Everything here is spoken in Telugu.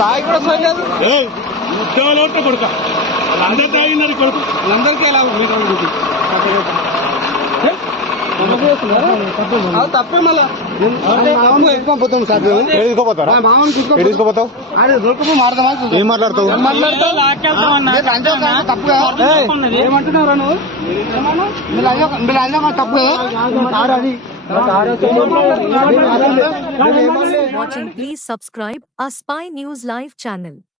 సాయి కూడా సాయి కాదు ఉద్యోగాలు ఒకటే కొడుక అందరికీ అయినది కొడుకు అందరికీ ఎలా ఉంది మాట్లాడుతావు తప్పు కదా Watching, please subscribe our Spy News Live channel.